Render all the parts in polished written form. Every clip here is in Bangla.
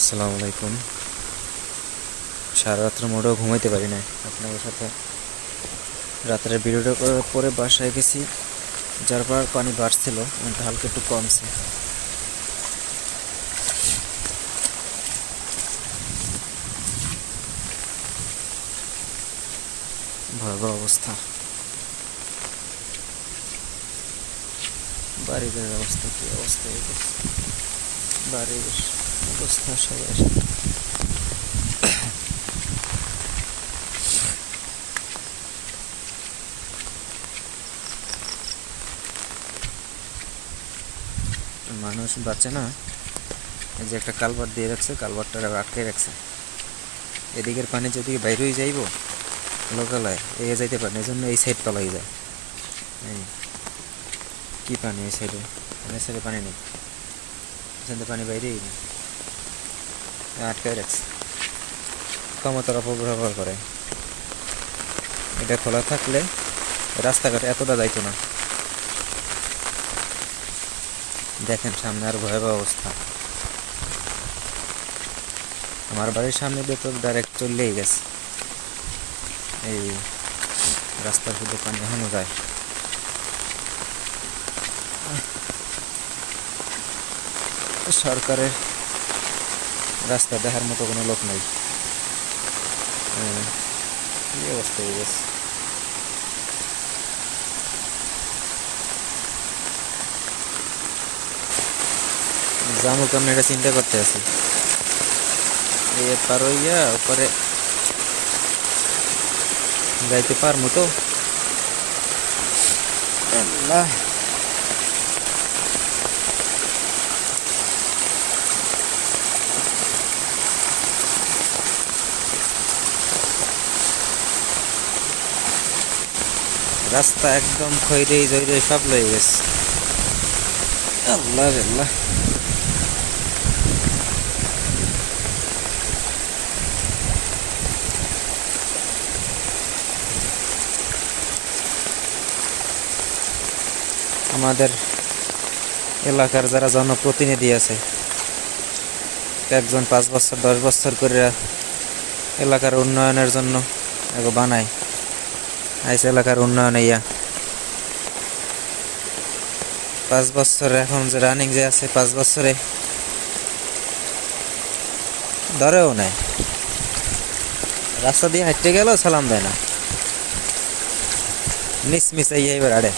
আসসালামু আলাইকুম। সারা রাত্র মোটেও ঘুমাইতে পারি না। আপনাদের সাথে রাতের ভিডিওটা করার পরে বাসায় গেছি, যার পর পানি বাড়ছিল, কিন্তু হালকা একটু কমছে। ভয়াবহ অবস্থা, বাড়ির অবস্থা কি অবস্থা হয়ে গেছে, বাড়ির অবস্থা সবাই আসে। মানুষ বাঁচে না। এই যে একটা কালভার্ট দিয়ে রাখছে, কালভার্টটা আটকে রাখছে। এদিকের পানি যেদিকে বাইরেই যাইব লোকালয় এগিয়ে যাইতে পারে না, এই জন্য এই সাইড তলাই যায়। এই কি পানি এই সাইডে, এই সাইডে পানি নেই, এখানে পানি বাইরেই নেই, আটকে রাখছে। ক্ষমতার অপব্যবহার করে। এটা খোলা থাকলে রাস্তাঘাট এতটা যাইতো না। দেখেন সামনে আর ভয়াবহ অবস্থা। আমার বাড়ির সামনে দিয়ে তো ডাইরেক্ট চললেই গেছে। এই রাস্তার শুধু পানি এখনো যায়। সরকারের রাস্তা দেখার মতো কোনো লোক নাই। কি অবস্থা হয়ে গেছে। জামুক আমি এটা চিন্তা করতে আছি, পার হইয়া ওপরে যাইতে পারবো তো? আল্লাহ, রাস্তা একদম খৈরে জৈরে সব লয়ে গেছে। আল্লাহ আল্লাহ, আমাদের এলাকার যারা জনপ্রতিনিধি আছে, একজন 5 বছর 10 বছর করে এলাকার উন্নয়নের জন্য বানায় আইসে। এলাকার উন্নয়ন ইয়া 5 বছর এখন যে রানিং যে আছে, 5 বছরে ধরেও নেয়। রাস্তা দিয়ে হাঁটতে গেলেও সালাম দেয় না, নিচমিচাই যাইবার আড়ে।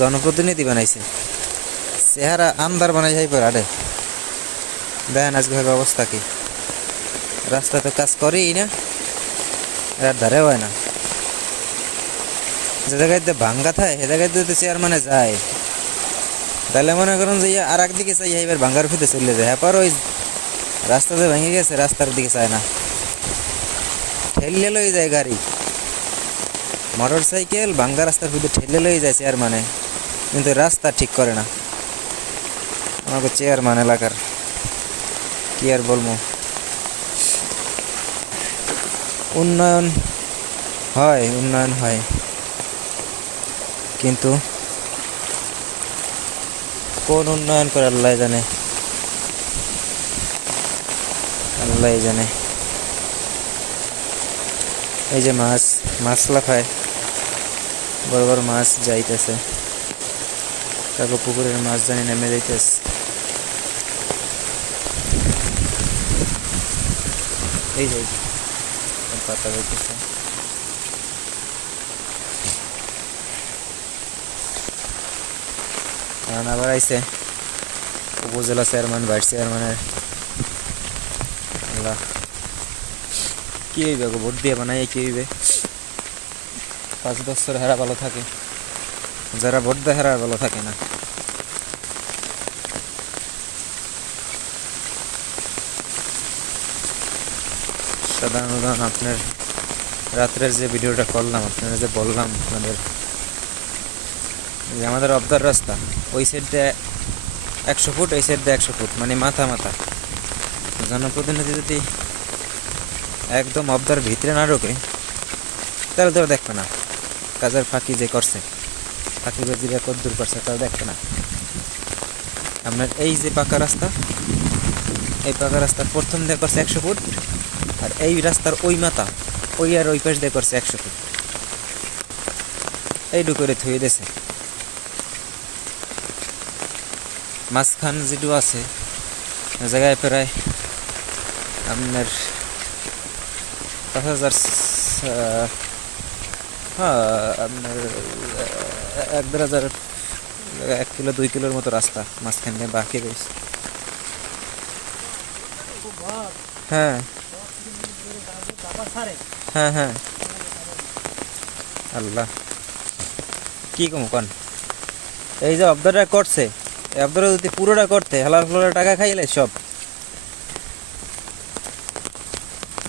জনপ্রতিনিধি বানাইছে, চেহারা আমদার বানাই যাইবার আড়ে। দেখেন আজকে অবস্থা কি। রাস্তা তো কাজ করেই না, এর ধারে হয় না। যে জায়গায় ভাঙ্গা থাকে সে জায়গায় যদি চেয়ারম্যানে যায়, তাহলে মনে করেন যে আর একদিকে চাই এবার ভাঙ্গার ফিতে চলে যায়। হ্যাঁ, ওই রাস্তা যে ভেঙে গেছে রাস্তার দিকে চায় না, ঠেললে লই যায় গাড়ি, মোটর সাইকেল ভাঙ্গা রাস্তার ফিতে ঠেলে লই যায় চেয়ারম্যানে, কিন্তু রাস্তা ঠিক করে না। আমাকে চেয়ারম্যান এলাকার কি আর বলবো। উন্নয়ন হয়, কিন্তু কোন উন্নয়ন করে আল্লাহ জানে, আল্লাহ জানে। এই যে মাছ লাফায়, বড় বড় মাছ যাইতেছে, কাকু পুকুরের মাছ জানি নেমে যাইতেছে। এই যে পাতা যাইতেছে। আবার আইছে উপজেলা চেয়ারম্যান, ভাইস চেয়ারম্যানের। আল্লাহ, কি হইবে গো, ভোট দিয়ে বানাই কি হইবে? 5 বছর হেরা ভালো থাকে, যারা ভোট দেয় হেরা ভালো থাকে না। সাধারণত আপনার রাত্রের যে ভিডিওটা করলাম, আপনারা যে বললাম আপনাদের যে আমাদের অবদার রাস্তা ওই সাইডে 100 ফুট, এই সাইডে 100 ফুট, মানে মাথা মাথা। জনপ্রতিনিধি যদি একদম অবদার ভিতরে না ঢোকে, তাহলে তো দেখবে না কাজের ফাঁকি যে করছে, ফাঁকি বাজিরা কত দূর করছে তাও দেখবে না। আপনার এই যে পাকা রাস্তা, এই পাকা রাস্তার প্রথম দিয়ে করছে 100 ফুট, আর এই রাস্তার ওই মাথা ওই আর ওই পাশ দিয়ে করছে 100 ফুট। এইটু করে থুয়ে দিয়েছে। মাঝখান যেটু আছে জায়গায় প্রায় আপনার 5000, হ্যাঁ আপনার 1-1.5 1 কিলো 2 কিলোর মতো রাস্তা মাঝখান দিয়ে বাকি রয়েছে। হ্যাঁ হ্যাঁ হ্যাঁ, আল্লাহ কি কম কন। এই যে অবদারটা করছে, এই অবদারটা যদি পুরোটা করতে হালার ফ্লোরে টাকা খাইলে সব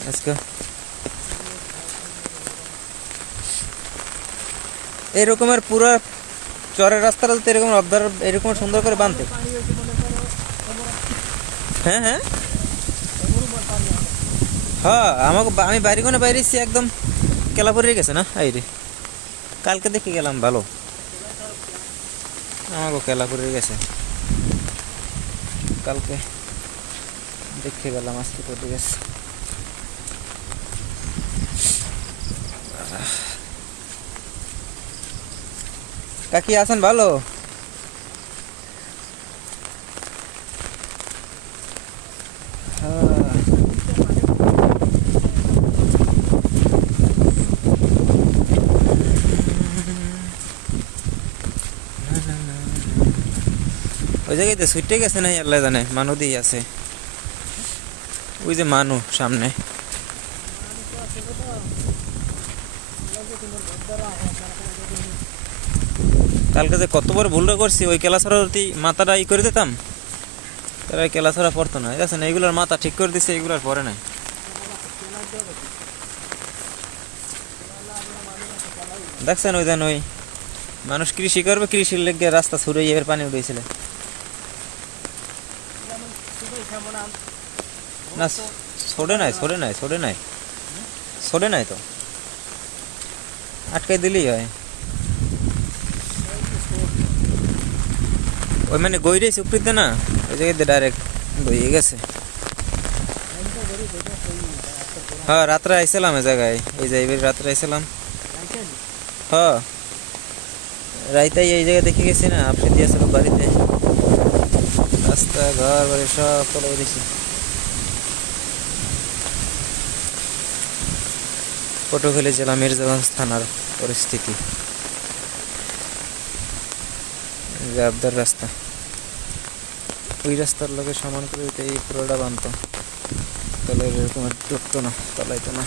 আজকে এরকমের পুরো চরের রাস্তাটা যদি এরকম অবদার এরকম সুন্দর করে বাঁধতে। হ্যাঁ হ্যাঁ হ্যাঁ, আমাকে আমি বাইরে কোনে বাইরেছি একদম কেলা পড়ে গেছে না। এই রে কালকে দেখে গেলাম ভালো, আমাকে কেলা পড়ে গেছে কালকে দেখে গেলাম, আজকে পড়ে গেছে। কাকি আছেন ভালো? ওই জায়গায় তো ছুটে গেছে না, আল্লাহ জানে। মানু দিয়ে আছে ওই যে মানু সামনে। কালকে যে কত বড় ভুলটা করছি, ওই কেলাছড়া যদি মাথাটা ই করে দিতাম তাহলে কেলাছড়া পড়তো না। আছে না, এইগুলোর মাথা ঠিক করে দিচ্ছে, এইগুলোর পরে নাই। দেখছেন ওই দেন ওই মানুষ কৃষি করবে, কৃষির লেগে রাস্তা ছুড়ে এবার পানি উঠেছিল না। ছোড়ে নাই ছোড়ে নাই ছোড়ে নাই ছোড়ে নাই তো, আটকাই দিলেই হয়। ওই মানে গই রে সুপ্রিতে না, ওই জায়গাতে ডাইরেক্ট বইয়ে গেছে। হ্যাঁ রাত্রে আইছিলাম এই জায়গায়, এই জায়গায় রাত্রে আইছিলাম। হ্যাঁ রাইতাই এই জায়গায় দেখে গেছি না, আপনি দিয়েছিল বাড়িতে, রাস্তা ঘর বাড়ি সব ফলো করেছি। পটুখালী জেলা মির্জাগঞ্জ থানার পরিস্থিতি, আবদার রাস্তা ওই রাস্তার লোকের সমান করে এই পুরোটা বানত, তাহলে এরকম টুটতো না, তলাইতো না।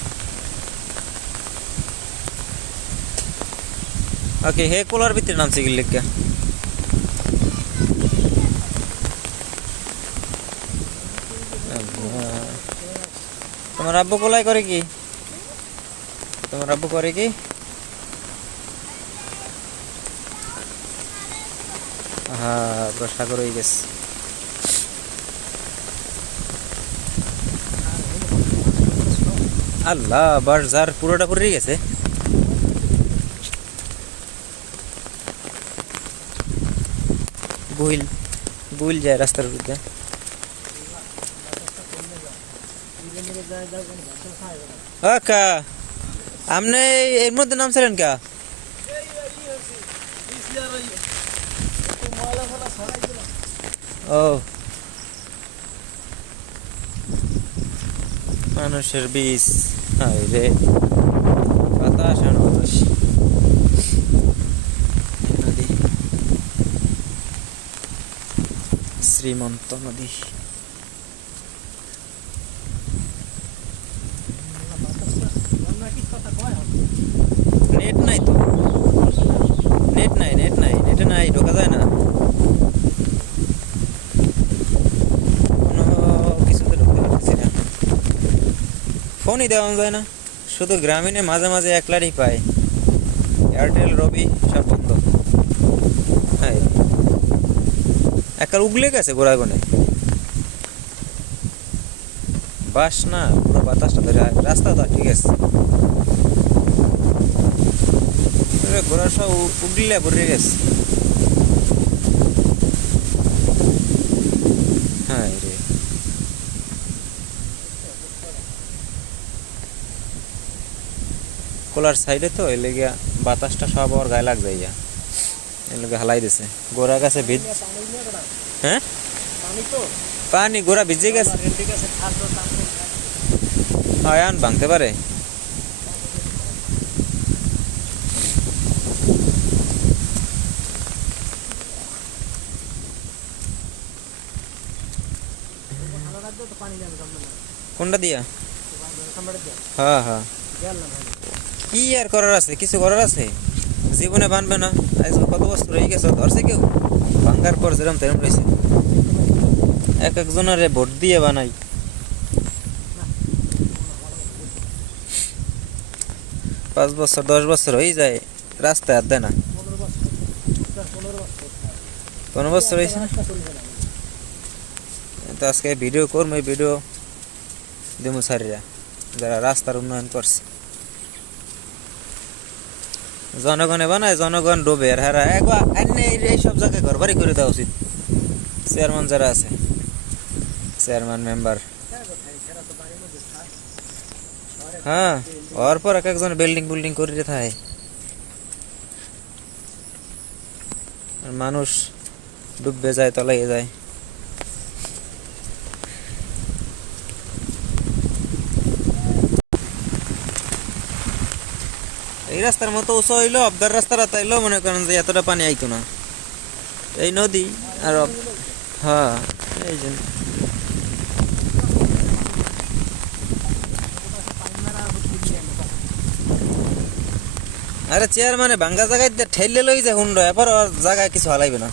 ওকে হে কোলার ভিতরে নামছে কি লিখা? তোমার আব্বু কোলাই করে কি? তোমার আব্বু করে কি? হ্যাঁ সাগর হয়ে গেছে। আল্লাহ বাজার পুরোটা পড়ে গেছে। গুইল গুইল যায় রাস্তার মধ্যে। কা আপনি এর মধ্যে নামছিলেন কা? ও মানুষের বিষ, হায় রে বাতাস আর বাতাস। নদী শ্রীমন্ত নদী। নেট নাই তো, নেট নাই নেট নাই, নেটে নাই, ঢোকা যায় না কোনো কিছুতে, ঢুকতে পারতেছি না, ফোনই দেওয়া যায় না। শুধু গ্রামীণে মাঝে মাঝে একলারই পায়, এয়ারটেল রবি সব বন্ধ। হ্যাঁ একবার উগলে গেছে গোড়াগনে বাস না, পুরো বাতাসটা ধরে। রাস্তা তো ঠিক আছে, ঘোড়া সব উগলে ভরে গেছে। হ্যাঁ রে পোলার সাইডে তো এই লেগে বাতাসটা সব ওর গায়ে লাগ যায় এই লেগে হালাই দিছে গোড়া গাছে ভিজ। হ্যাঁ পানি গোড়া ভিজে গেছে, আয়ান ভাঙতে পারে। কোনটা দিয়া? হ্যাঁ হ্যাঁ, কি আর করার আছে, কিছু করার আছে? জীবনে বানবে না, আজকে কত বছর হয়ে গেছে, ধরছে কেউ ভাঙ্গার পর যেরম তেরম রয়েছে। এক একজনের ভোট দিয়ে বানাই। 5 বছর 10 বছর হয়ে যায়, রাস্তায় আর দেয় না। 15 বছর হয়েছে না তো। আজকে ভিডিও করবো, এই ভিডিও দেবো সারিরা যারা রাস্তার উন্নয়ন করছে। জনগণে বানায়, জনগণ ডোবে, আর হারা একবার এইসব জায়গায় ঘর বাড়ি করে দেওয়া উচিত। চেয়ারম্যান যারা আছে, চেয়ারম্যান মেম্বার, হ্যাঁ ওর পর এক একজন বিল্ডিং বিল্ডিং করে থাকে, মানুষ ডুববে যায়, তলাইয়ে যায়। এই রাস্তার মতো উঁচু হইলো, অবদার রাস্তাটা তাইলেও মনে করেন যে এতটা পানি আইতো না। এই নদী আর হ্যাঁ এই যে আরে চেয়ার মানে ভাঙ্গা জায়গায় ঠেললে লই যায় হুন্ড, এবার আর জায়গায় কিছু হালাইবে না।